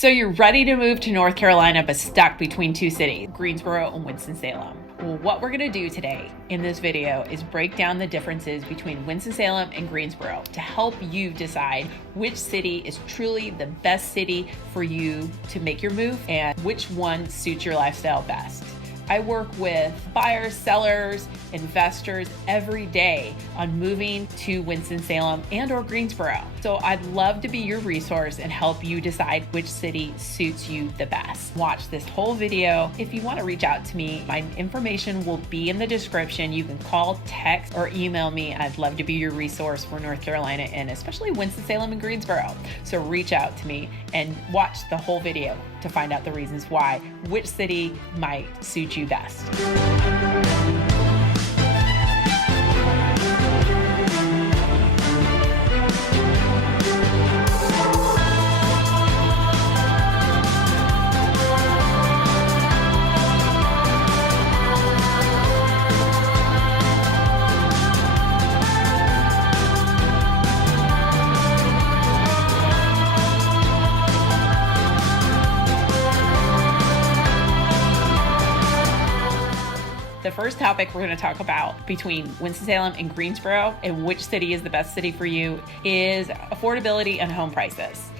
So you're ready to move to North Carolina, but stuck between two cities, Greensboro and Winston-Salem. Well, what we're gonna do today in this video is break down the differences between Winston-Salem and Greensboro to help you decide which city is truly the best city for you to make your move and which one suits your lifestyle best. I work with buyers, sellers, investors every day on moving to Winston-Salem and or Greensboro. So I'd love to be your resource and help you decide which city suits you the best. Watch this whole video. If you want to reach out to me, my information will be in the description. You can call, text, or email me. I'd love to be your resource for North Carolina and especially Winston-Salem and Greensboro. So reach out to me and watch the whole video to find out the reasons why, which city might suit you best. The first topic we're going to talk about between Winston-Salem and Greensboro and which city is the best city for you is affordability and home prices.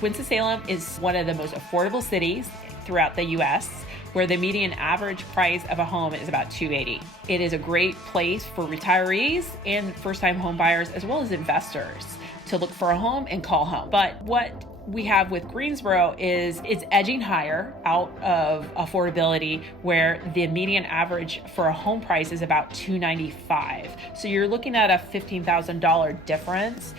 Winston-Salem is one of the most affordable cities throughout the U.S., where the median average price of a home is about $280,000. It is a great place for retirees and first-time home buyers as well as investors to look for a home and call home. But what we have with Greensboro is it's edging higher out of affordability, where the median average for a home price is about $295,000. So you're looking at a $15,000 difference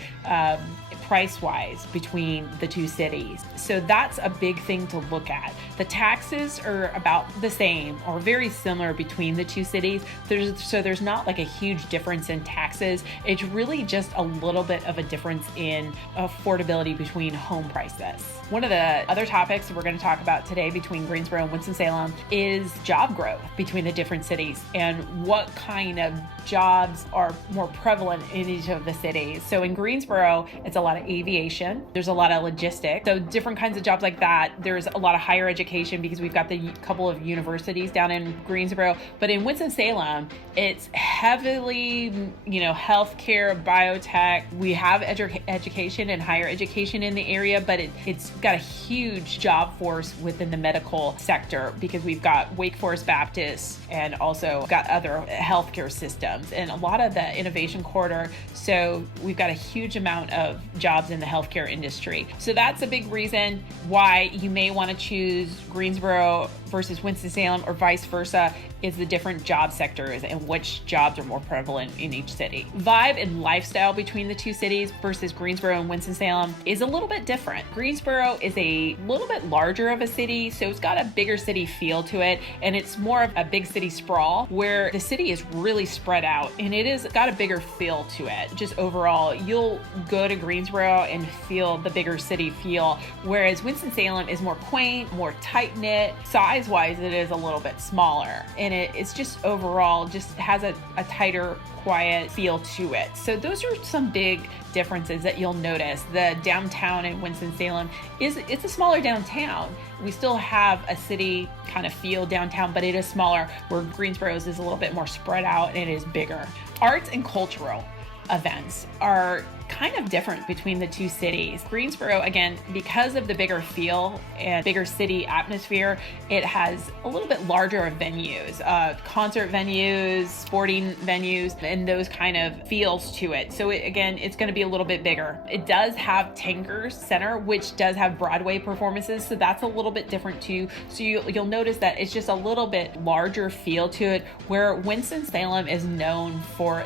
price-wise between the two cities. So that's a big thing to look at. The taxes are about the same or very similar between the two cities. There's not like a huge difference in taxes. It's really just a little bit of a difference in affordability between home prices. One of the other topics we're going to talk about today between Greensboro and Winston-Salem is job growth between the different cities and what kind of jobs are more prevalent in each of the cities. So in Greensboro, it's a lot of aviation. There's a lot of logistics. So different kinds of jobs like that. There's a lot of higher education because we've got the couple of universities down in Greensboro. But in Winston-Salem, it's heavily, healthcare, biotech. We have education and higher education in the area, but it's got a huge job force within the medical sector because we've got Wake Forest Baptist and also got other healthcare systems and a lot of the innovation corridor. So we've got a huge amount of jobs in the healthcare industry. So that's a big reason why you may want to choose Greensboro versus Winston-Salem or vice versa, is the different job sectors and which jobs are more prevalent in each city. Vibe and lifestyle between the two cities versus Greensboro and Winston-Salem is a little bit different. Greensboro is a little bit larger of a city, so it's got a bigger city feel to it, and it's more of a big city sprawl where the city is really spread out and it is got a bigger feel to it. Just overall, you'll go to Greensboro and feel the bigger city feel, whereas Winston-Salem is more quaint, more tight-knit. Size-wise, it is a little bit smaller, and it's just overall just has a tighter, quiet feel to it. So those are some big differences that you'll notice. The downtown in Winston-Salem it's a smaller downtown. We still have a city kind of feel downtown, but it is smaller, where Greensboro's is a little bit more spread out and it is bigger. Arts and cultural events are kind of different between the two cities. Greensboro, again, because of the bigger feel and bigger city atmosphere, it has a little bit larger venues, concert venues, sporting venues, and those kind of feels to it. So it's going to be a little bit bigger. It does have Tankers Center, which does have Broadway performances, so that's a little bit different too. So you'll notice that it's just a little bit larger feel to it, where Winston-Salem is known for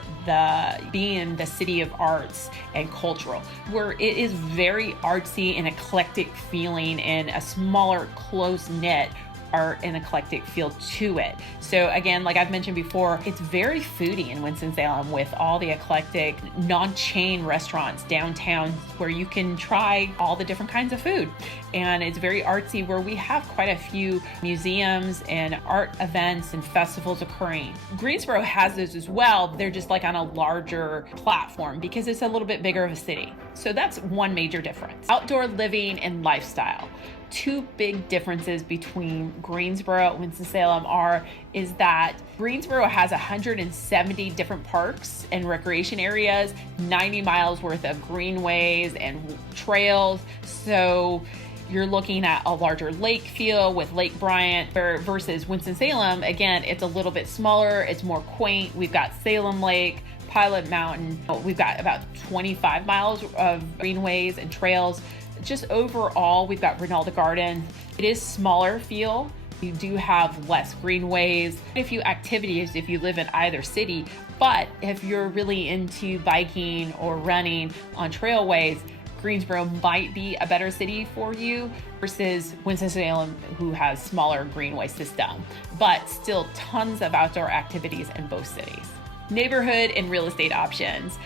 being the city of arts and cultural, where it is very artsy and eclectic feeling and a smaller, close-knit art and eclectic feel to it. So again, like I've mentioned before, it's very foodie in Winston-Salem with all the eclectic non-chain restaurants downtown where you can try all the different kinds of food. And it's very artsy, where we have quite a few museums and art events and festivals occurring. Greensboro has those as well. They're just like on a larger platform because it's a little bit bigger of a city. So that's one major difference. Outdoor living and lifestyle. two big differences between Greensboro and Winston-Salem is that Greensboro has 170 different parks and recreation areas, 90 miles worth of greenways and trails. So you're looking at a larger lake feel with Lake Bryant versus Winston-Salem. Again, it's a little bit smaller, it's more quaint. We've got Salem Lake, Pilot Mountain. We've got about 25 miles of greenways and trails. Just overall, we've got Rinalda Gardens. It is smaller feel. You do have less greenways, a few activities if you live in either city, but if you're really into biking or running on trailways, Greensboro might be a better city for you versus Winston-Salem, who has smaller greenway system, but still tons of outdoor activities in both cities. Neighborhood and real estate options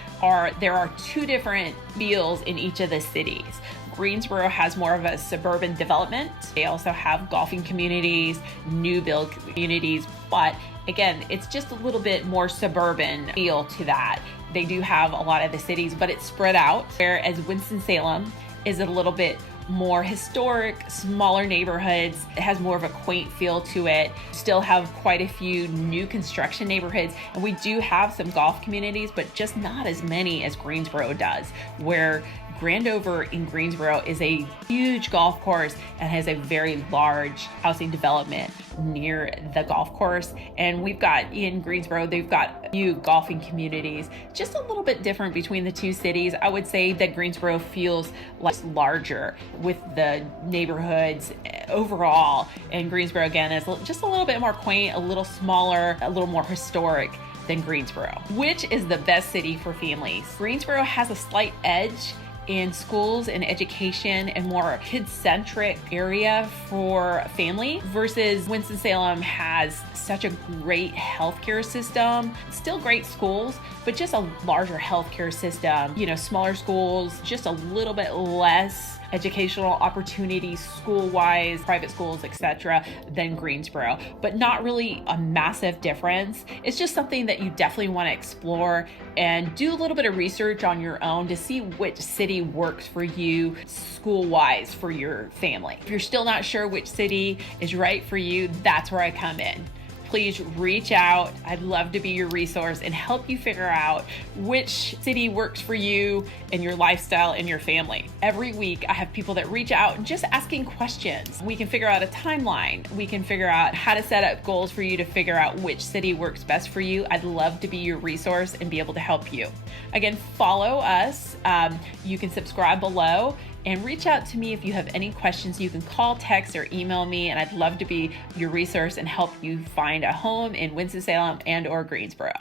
there are two different feels in each of the cities. Greensboro has more of a suburban development. They also have golfing communities, new build communities, but again, it's just a little bit more suburban feel to that. They do have a lot of the cities, but it's spread out, whereas Winston-Salem is a little bit more historic, smaller neighborhoods. It has more of a quaint feel to it. Still have quite a few new construction neighborhoods, and we do have some golf communities, but just not as many as Greensboro does, where Grandover in Greensboro is a huge golf course and has a very large housing development near the golf course. And we've got in Greensboro, they've got a few golfing communities, just a little bit different between the two cities. I would say that Greensboro feels less larger with the neighborhoods overall. And Greensboro, again, is just a little bit more quaint, a little smaller, a little more historic than Greensboro. Which is the best city for families? Greensboro has a slight edge in schools and education and more kid-centric area for family versus Winston-Salem has such a great healthcare system, still great schools, but just a larger healthcare system, smaller schools, just a little bit less educational opportunities school-wise, private schools, etc., than Greensboro, but not really a massive difference. It's just something that you definitely want to explore and do a little bit of research on your own to see which city works for you school-wise for your family. If you're still not sure which city is right for you, that's where I come in. Please reach out. I'd love to be your resource and help you figure out which city works for you and your lifestyle and your family. Every week, I have people that reach out and just asking questions. We can figure out a timeline. We can figure out how to set up goals for you to figure out which city works best for you. I'd love to be your resource and be able to help you. Again, follow us. You can subscribe below and reach out to me if you have any questions. You can call, text, or email me, and I'd love to be your resource and help you find a home in Winston-Salem and or Greensboro.